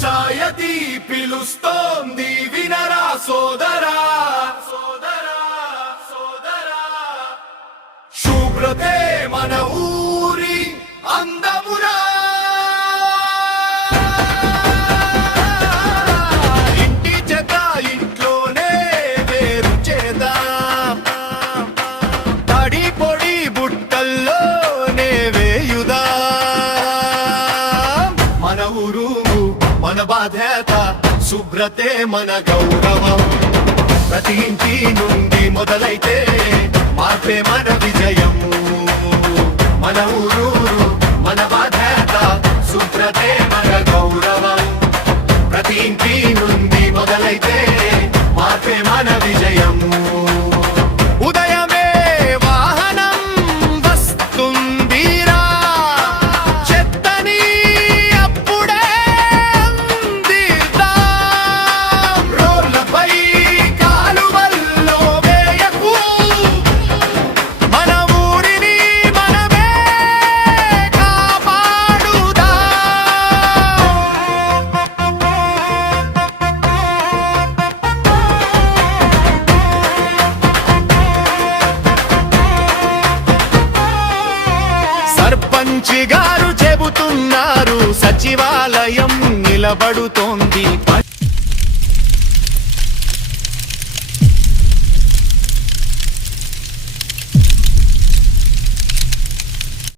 పంచాయతీ పిలుస్తోంది వినరా సోదరా సోదరా సోదరా శుభ్రతే మన ఊరి అందమురా ఇంటి చెత్త ఇంట్లోనే వేరు చేద్దాం తడి పొడి బుట్టల్లోనే వేయుదా మన ఊరు మన బాధ్యత శుభ్రతే మన గౌరవం ప్రతి ఇంటి నుండి మొదలైతే మార్పే మన విజయం మన ఊరు మన బాధ్యత శుభ్రతే మన గౌరవం ప్రతి ఇంటి నుండి మొదలైతే మార్పే మన విజయం ఉదయమే వాహనం వస్తుందిరా చెత్తని అప్పుడే అందిద్దాం రోడ్లపై కాలువల్లో వేయకు మన ఊరిని మనమే కాపాడుదాం సర్పంచి గారు చెబుతున్నారు సచివాలయం నిలబడుతోంది